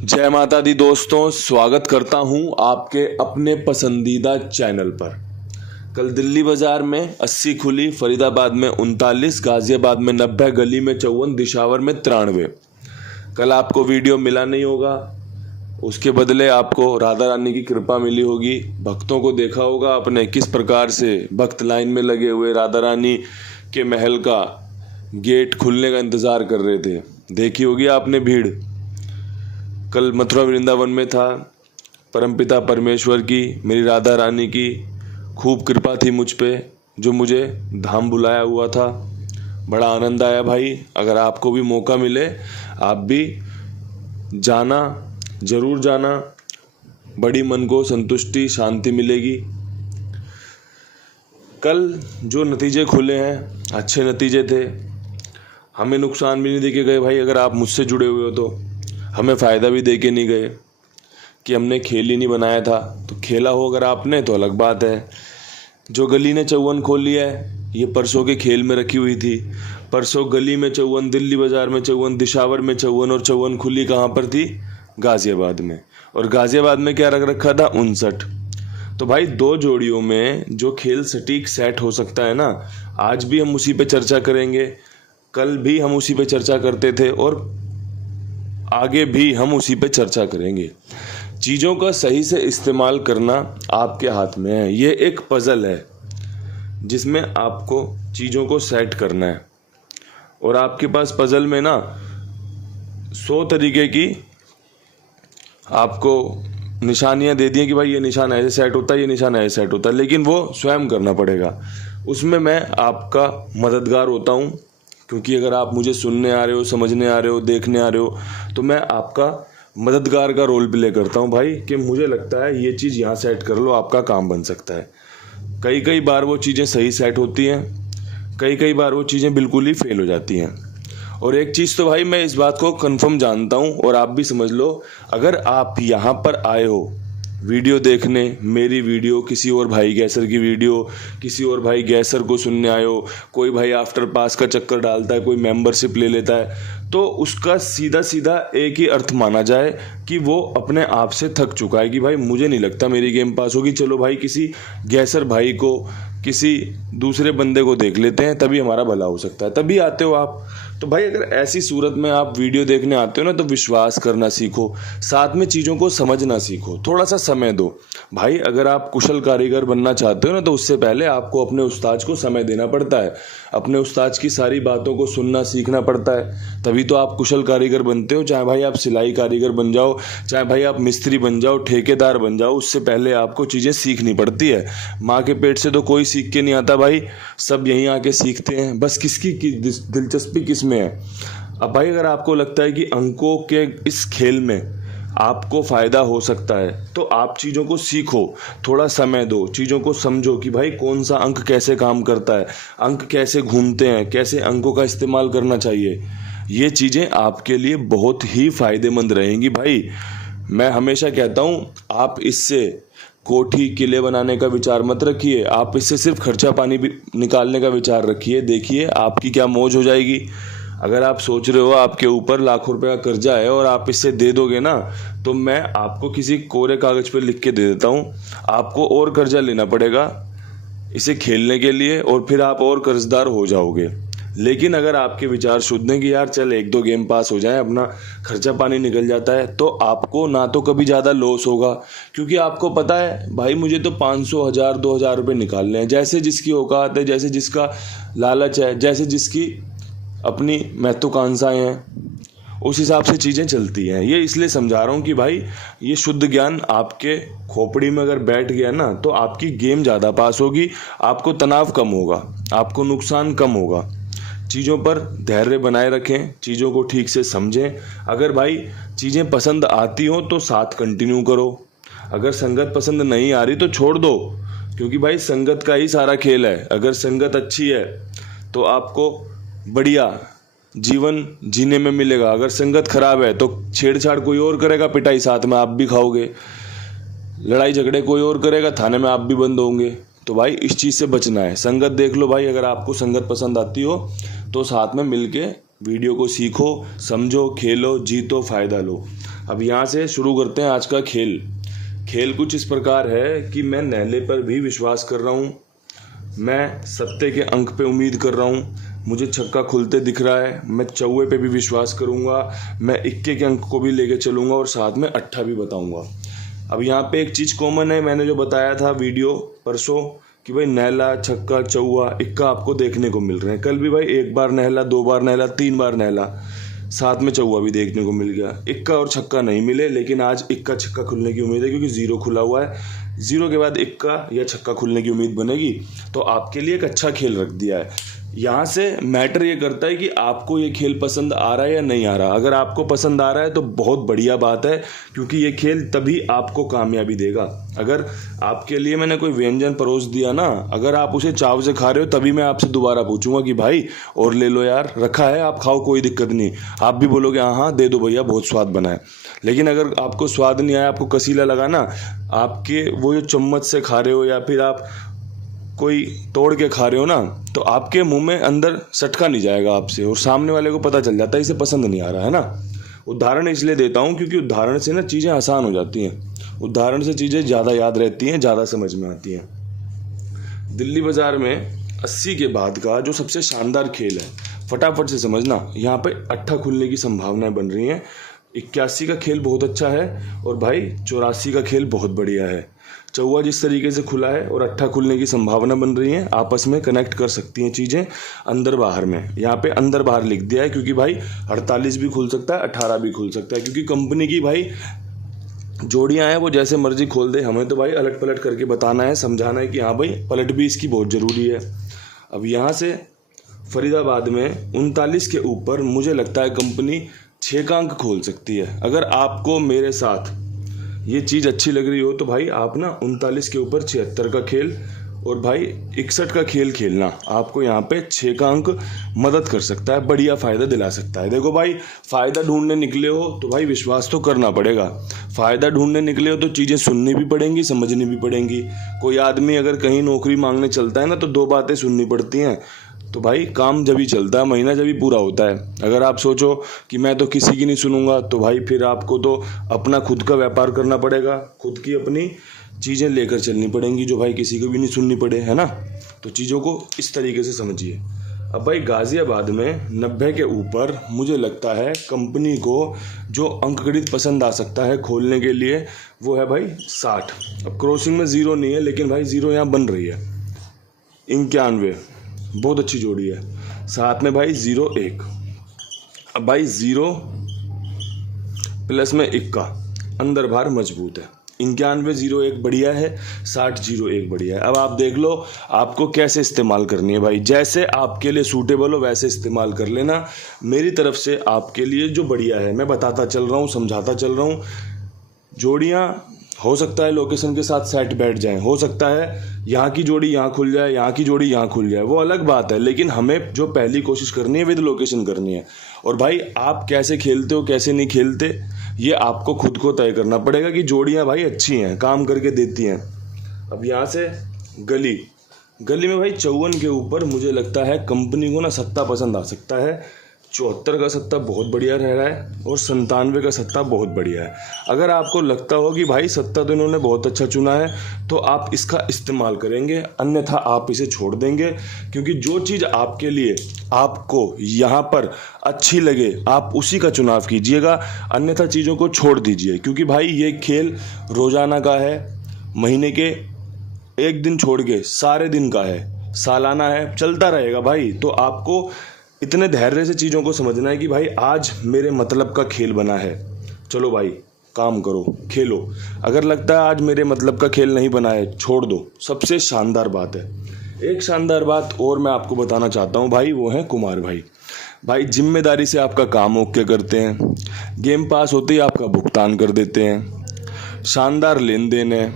जय माता दी दोस्तों, स्वागत करता हूं आपके अपने पसंदीदा चैनल पर। कल दिल्ली बाजार में 80 खुली, फरीदाबाद में 39, गाजियाबाद में 90, गली में 54, दिशावर में 93। कल आपको वीडियो मिला नहीं होगा, उसके बदले आपको राधा रानी की कृपा मिली होगी। भक्तों को देखा होगा आपने किस प्रकार से भक्त लाइन में लगे हुए राधा रानी के महल का गेट खुलने का इंतज़ार कर रहे थे। देखी होगी आपने भीड़। कल मथुरा वृंदावन में था। परमपिता परमेश्वर की, मेरी राधा रानी की खूब कृपा थी मुझ पे, जो मुझे धाम बुलाया हुआ था। बड़ा आनंद आया भाई। अगर आपको भी मौका मिले आप भी जाना, ज़रूर जाना। बड़ी मन को संतुष्टि, शांति मिलेगी। कल जो नतीजे खुले हैं अच्छे नतीजे थे। हमें नुकसान भी नहीं देके गए भाई। अगर आप मुझसे जुड़े हुए हो तो हमें फ़ायदा भी दे के नहीं गए कि हमने खेल ही नहीं बनाया था। तो खेला हो अगर आपने तो अलग बात है। जो गली ने 54 खोली है, ये परसों के खेल में रखी हुई थी। परसों गली में 54, दिल्ली बाज़ार में 54, दिशावर में 54, और 54 खुली कहाँ पर थी? गाज़ियाबाद में। और गाज़ियाबाद में क्या रख रखा था? 59। तो भाई दो जोड़ियों में जो खेल सटीक सेट हो सकता है ना, आज भी हम उसी पे चर्चा करेंगे। कल भी हम उसी पे चर्चा करते थे और आगे भी हम उसी पे चर्चा करेंगे। चीज़ों का सही से इस्तेमाल करना आपके हाथ में है। ये एक पज़ल है जिसमें आपको चीज़ों को सेट करना है। और आपके पास पज़ल में ना 100 तरीके की आपको निशानियां दे दी कि भाई ये निशान ऐसे सेट होता है, ये निशान ऐसे सेट होता है, लेकिन वो स्वयं करना पड़ेगा। उसमें मैं आपका मददगार होता हूँ, क्योंकि अगर आप मुझे सुनने आ रहे हो, समझने आ रहे हो, देखने आ रहे हो, तो मैं आपका मददगार का रोल प्ले करता हूँ भाई। कि मुझे लगता है ये चीज़ यहाँ सेट कर लो, आपका काम बन सकता है। कई बार वो चीज़ें सही सेट होती हैं, कई बार वो चीज़ें बिल्कुल ही फेल हो जाती हैं। और एक चीज़ तो भाई मैं इस बात को कंफर्म जानता हूँ, और आप भी समझ लो, अगर आप यहाँ पर आए हो वीडियो देखने, मेरी वीडियो, किसी और भाई गैसर की वीडियो, किसी और भाई गैसर को सुनने आए हो, कोई भाई आफ्टर पास का चक्कर डालता है, कोई मेंबरशिप ले लेता है, तो उसका सीधा सीधा एक ही अर्थ माना जाए कि वो अपने आप से थक चुका है कि भाई मुझे नहीं लगता मेरी गेम पास होगी। चलो भाई किसी गैसर भाई को, किसी दूसरे बंदे को देख लेते हैं, तभी हमारा भला हो सकता है। तभी आते हो आप। तो भाई अगर ऐसी सूरत में आप वीडियो देखने आते हो ना, तो विश्वास करना सीखो, साथ में चीज़ों को समझना सीखो, थोड़ा सा समय दो भाई। अगर आप कुशल कारीगर बनना चाहते हो ना, तो उससे पहले आपको अपने उस्ताद को समय देना पड़ता है, अपने उस्ताद की सारी बातों को सुनना सीखना पड़ता है, तभी तो आप कुशल कारीगर बनते हो। चाहे भाई आप सिलाई कारीगर बन जाओ, चाहे भाई आप मिस्त्री बन जाओ, ठेकेदार बन जाओ, उससे पहले आपको चीज़ें सीखनी पड़ती है। माँ के पेट से तो कोई सीख के नहीं आता भाई, सब यहीं आके सीखते हैं। बस किसकी दिलचस्पी किस में है। अब भाई अगर आपको लगता है कि अंकों के इस खेल में आपको फ़ायदा हो सकता है, तो आप चीज़ों को सीखो, थोड़ा समय दो, चीज़ों को समझो कि भाई कौन सा अंक कैसे काम करता है, अंक कैसे घूमते हैं, कैसे अंकों का इस्तेमाल करना चाहिए। ये चीज़ें आपके लिए बहुत ही फ़ायदेमंद रहेंगी भाई। मैं हमेशा कहता हूँ, आप इससे कोठी किले बनाने का विचार मत रखिए, आप इससे सिर्फ खर्चा पानी भी निकालने का विचार रखिए। देखिए आपकी क्या मौज हो जाएगी। अगर आप सोच रहे हो आपके ऊपर लाखों रुपए का कर्जा है और आप इससे दे दोगे ना, तो मैं आपको किसी कोरे कागज़ पे लिख के दे देता हूँ, आपको और कर्जा लेना पड़ेगा इसे खेलने के लिए, और फिर आप और कर्जदार हो जाओगे। लेकिन अगर आपके विचार शुद्ध हैं कि यार चल 1-2 गेम पास हो जाए, अपना खर्चा पानी निकल जाता है, तो आपको ना तो कभी ज़्यादा लॉस होगा, क्योंकि आपको पता है भाई मुझे तो 500, 1000, 2000 रुपये निकालने हैं। जैसे जिसकी औकात है, जैसे जिसका लालच है, जैसे जिसकी अपनी महत्वाकांक्षाएं हैं, उस हिसाब से चीज़ें चलती हैं। ये इसलिए समझा रहा हूँ कि भाई ये शुद्ध ज्ञान आपके खोपड़ी में अगर बैठ गया ना, तो आपकी गेम ज़्यादा पास होगी, आपको तनाव कम होगा, आपको नुकसान कम होगा। चीज़ों पर धैर्य बनाए रखें, चीज़ों को ठीक से समझें। अगर भाई चीज़ें पसंद आती हो तो साथ कंटिन्यू करो, अगर संगत पसंद नहीं आ रही तो छोड़ दो, क्योंकि भाई संगत का ही सारा खेल है। अगर संगत अच्छी है तो आपको बढ़िया जीवन जीने में मिलेगा, अगर संगत खराब है तो छेड़छाड़ कोई और करेगा, पिटाई साथ में आप भी खाओगे, लड़ाई झगड़े कोई और करेगा, थाने में आप भी बंद होंगे। तो भाई इस चीज़ से बचना है। संगत देख लो भाई, अगर आपको संगत पसंद आती हो तो साथ में मिलके वीडियो को सीखो, समझो, खेलो, जीतो, फ़ायदा लो। अब यहाँ से शुरू करते हैं आज का खेल। खेल कुछ इस प्रकार है कि मैं नहले पर भी विश्वास कर रहा हूँ, मैं सत्ते के अंक पे उम्मीद कर रहा हूँ, मुझे छक्का खुलते दिख रहा है, मैं चौवे पे भी विश्वास करूँगा, मैं इक्के के अंक को भी लेके चलूँगा और साथ में अट्ठा भी बताऊँगा। अब यहाँ पे एक चीज़ कॉमन है, मैंने जो बताया था वीडियो परसों कि भाई नहला, छक्का, चौवा, इक्का आपको देखने को मिल रहे हैं। कल भी भाई 1 बार नहला, 2 बार नहला, 3 बार नहला, साथ में चौवा भी देखने को मिल गया। इक्का और छक्का नहीं मिले, लेकिन आज इक्का छक्का खुलने की उम्मीद है क्योंकि 0 खुला हुआ है। 0 के बाद इक्का या छक्का खुलने की उम्मीद बनेगी, तो आपके लिए एक अच्छा खेल रख दिया है। यहाँ से मैटर ये करता है कि आपको ये खेल पसंद आ रहा है या नहीं आ रहा। अगर आपको पसंद आ रहा है तो बहुत बढ़िया बात है, क्योंकि ये खेल तभी आपको कामयाबी देगा। अगर आपके लिए मैंने कोई व्यंजन परोस दिया ना, अगर आप उसे चाव से खा रहे हो, तभी मैं आपसे दोबारा पूछूंगा कि भाई और ले लो यार, रखा है आप खाओ, कोई दिक्कत नहीं। आप भी बोलोगे हाँ हाँ दे दो भैया, बहुत स्वाद बना है। लेकिन अगर आपको स्वाद नहीं आया, आपको कसीला लगा ना, आपके वो जो चम्मच से खा रहे हो या फिर आप कोई तोड़ के खा रहे हो ना, तो आपके मुंह में अंदर सटका नहीं जाएगा आपसे, और सामने वाले को पता चल जाता है इसे पसंद नहीं आ रहा है ना। उदाहरण इसलिए देता हूँ क्योंकि उदाहरण से ना चीज़ें आसान हो जाती हैं, उदाहरण से चीज़ें ज़्यादा याद रहती हैं, ज़्यादा समझ में आती हैं। दिल्ली बाज़ार में 80 के बाद का जो सबसे शानदार खेल है, फटाफट से समझना, यहाँ पे अट्ठा खुलने की संभावनाएं बन रही हैं। 81 का खेल बहुत अच्छा है और भाई 84 का खेल बहुत बढ़िया है। चौवा जिस तरीके से खुला है और अट्ठा खुलने की संभावना बन रही है, आपस में कनेक्ट कर सकती हैं चीज़ें अंदर बाहर में। यहाँ पे अंदर बाहर लिख दिया है क्योंकि भाई 48 भी खुल सकता है, 18 भी खुल सकता है, क्योंकि कंपनी की भाई जोड़ियाँ हैं, वो जैसे मर्जी खोल दे, हमें तो भाई अलट पलट करके बताना है, समझाना है कि हाँ भाई पलट भी इसकी बहुत ज़रूरी है। अब यहाँ से फरीदाबाद में 39 के ऊपर मुझे लगता है कंपनी 6 का अंक खोल सकती है। अगर आपको मेरे साथ ये चीज़ अच्छी लग रही हो तो भाई आप ना 39 के ऊपर 76 का खेल और भाई 61 का खेल खेलना, आपको यहाँ पे 6 का अंक मदद कर सकता है, बढ़िया फ़ायदा दिला सकता है। देखो भाई, फ़ायदा ढूंढने निकले हो तो भाई विश्वास तो करना पड़ेगा। फ़ायदा ढूंढने निकले हो तो चीज़ें सुननी भी पड़ेंगी, समझनी भी पड़ेंगी। कोई आदमी अगर कहीं नौकरी मांगने चलता है ना, तो 2 बातें सुननी पड़ती हैं। तो भाई काम जब ही चलता है, महीना जब ही पूरा होता है। अगर आप सोचो कि मैं तो किसी की नहीं सुनूंगा, तो भाई फिर आपको तो अपना खुद का व्यापार करना पड़ेगा, खुद की अपनी चीज़ें लेकर चलनी पड़ेंगी, जो भाई किसी को भी नहीं सुननी पड़े, है ना। तो चीज़ों को इस तरीके से समझिए। अब भाई गाज़ियाबाद में 90 के ऊपर मुझे लगता है कंपनी को जो अंकगणित पसंद आ सकता है खोलने के लिए, वो है भाई 60। अब क्रॉसिंग में 0 नहीं है, लेकिन भाई 0 यहाँ बन रही है। 91 बहुत अच्छी जोड़ी है, साथ में भाई 0 1। अब भाई 0 प्लस में इक्का, अंदर बाहर मजबूत है। 91 0 1 बढ़िया है, 60 0 1 बढ़िया है। अब आप देख लो आपको कैसे इस्तेमाल करनी है भाई, जैसे आपके लिए सूटेबल हो वैसे इस्तेमाल कर लेना। मेरी तरफ से आपके लिए जो बढ़िया है मैं बताता चल रहा हूँ, समझाता चल रहा हूँ। जोड़ियाँ हो सकता है लोकेशन के साथ सेट बैठ जाएं, हो सकता है यहाँ की जोड़ी यहाँ खुल जाए, यहाँ की जोड़ी यहाँ खुल जाए, वो अलग बात है। लेकिन हमें जो पहली कोशिश करनी है विद लोकेशन करनी है। और भाई आप कैसे खेलते हो कैसे नहीं खेलते, ये आपको खुद को तय करना पड़ेगा कि जोड़ियाँ भाई अच्छी हैं, काम करके देती हैं। अब यहाँ से गली में भाई 54 के ऊपर मुझे लगता है कंपनी को ना सत्ता पसंद आ सकता है। 74 का सत्ता बहुत बढ़िया रह रहा है और 97 का सत्ता बहुत बढ़िया है। अगर आपको लगता हो कि भाई सत्ता तो इन्होंने बहुत अच्छा चुना है, तो आप इसका इस्तेमाल करेंगे, अन्यथा आप इसे छोड़ देंगे। क्योंकि जो चीज़ आपके लिए आपको यहाँ पर अच्छी लगे आप उसी का चुनाव कीजिएगा, अन्यथा चीज़ों को छोड़ दीजिए। क्योंकि भाई ये खेल रोज़ाना का है, महीने के एक दिन छोड़ के सारे दिन का है, सालाना है, चलता रहेगा भाई। तो आपको इतने धैर्य से चीज़ों को समझना है कि भाई आज मेरे मतलब का खेल बना है, चलो भाई काम करो, खेलो। अगर लगता है आज मेरे मतलब का खेल नहीं बना है, छोड़ दो। सबसे शानदार बात है, एक शानदार बात और मैं आपको बताना चाहता हूँ भाई, वो है कुमार भाई जिम्मेदारी से आपका काम ओके करते हैं, गेम पास होते ही आपका भुगतान कर देते हैं, शानदार लेन देन है,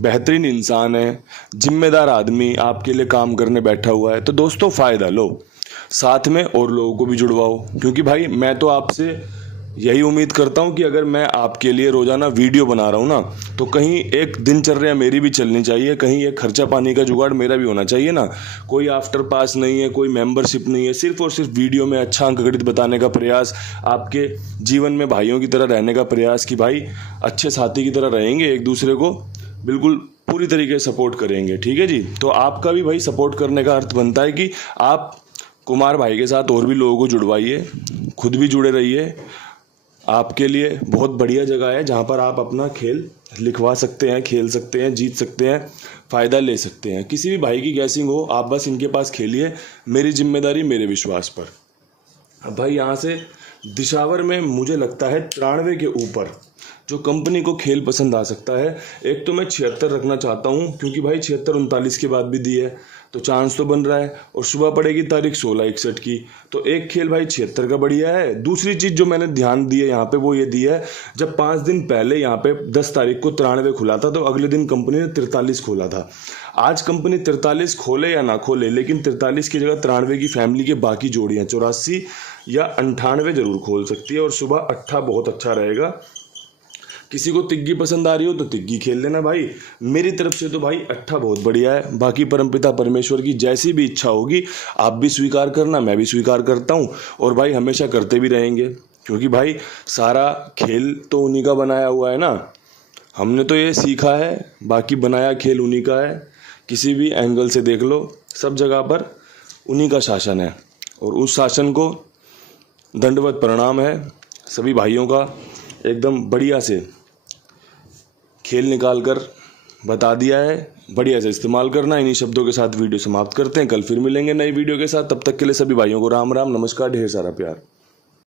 बेहतरीन इंसान है, जिम्मेदार आदमी आपके लिए काम करने बैठा हुआ है। तो दोस्तों फ़ायदा लो, साथ में और लोगों को भी जुड़वाओ। क्योंकि भाई मैं तो आपसे यही उम्मीद करता हूँ कि अगर मैं आपके लिए रोज़ाना वीडियो बना रहा हूँ ना, तो कहीं एक दिनचर्या मेरी भी चलनी चाहिए, कहीं एक खर्चा पानी का जुगाड़ मेरा भी होना चाहिए ना। कोई आफ्टर पास नहीं है, कोई मेंबरशिप नहीं है, सिर्फ और सिर्फ वीडियो में अच्छा अंकगणित बताने का प्रयास, आपके जीवन में भाइयों की तरह रहने का प्रयास कि भाई अच्छे साथी की तरह रहेंगे, एक दूसरे को बिल्कुल पूरी तरीके से सपोर्ट करेंगे। ठीक है जी। तो आपका भी भाई सपोर्ट करने का अर्थ बनता है कि आप कुमार भाई के साथ और भी लोगों को जुड़वाइए, खुद भी जुड़े रहिए। आपके लिए बहुत बढ़िया जगह है जहाँ पर आप अपना खेल लिखवा सकते हैं, खेल सकते हैं, जीत सकते हैं, फ़ायदा ले सकते हैं। किसी भी भाई की गैसिंग हो, आप बस इनके पास खेलिए, मेरी जिम्मेदारी मेरे विश्वास पर। अब भाई यहाँ से दिशावर में मुझे लगता है 93 के ऊपर जो कंपनी को खेल पसंद आ सकता है। एक तो मैं 76 रखना चाहता हूँ, क्योंकि भाई 76 39 के बाद भी दी है तो चांस तो बन रहा है, और सुबह पड़ेगी तारीख 16/61 की, तो एक खेल भाई 76 का बढ़िया है। दूसरी चीज़ जो मैंने ध्यान दी है यहाँ पे वो ये दी है, जब 5 दिन पहले यहाँ पे 10 तारीख को 93 खुला था, तो अगले दिन कंपनी ने 43 खोला था। आज कंपनी 43 खोले या ना खोले, लेकिन 43 की जगह 93 की फैमिली के बाकी जोड़ियाँ 84 या 98 जरूर खोल सकती है, और सुबह 8 बहुत अच्छा रहेगा। किसी को तिग्गी पसंद आ रही हो तो तिग्गी खेल लेना भाई। मेरी तरफ से तो भाई 8 बहुत बढ़िया है। बाकी परमपिता परमेश्वर की जैसी भी इच्छा होगी आप भी स्वीकार करना, मैं भी स्वीकार करता हूँ, और भाई हमेशा करते भी रहेंगे, क्योंकि भाई सारा खेल तो उन्हीं का बनाया हुआ है ना। हमने तो ये सीखा है, बाकी बनाया खेल उन्हीं का है। किसी भी एंगल से देख लो, सब जगह पर उन्हीं का शासन है, और उस शासन को दंडवत प्रणाम है। सभी भाइयों का एकदम बढ़िया से खेल निकाल कर बता दिया है, बढ़िया से इस्तेमाल करना। इन्हीं शब्दों के साथ वीडियो समाप्त करते हैं। कल फिर मिलेंगे नई वीडियो के साथ। तब तक के लिए सभी भाइयों को राम राम, नमस्कार, ढेर सारा प्यार।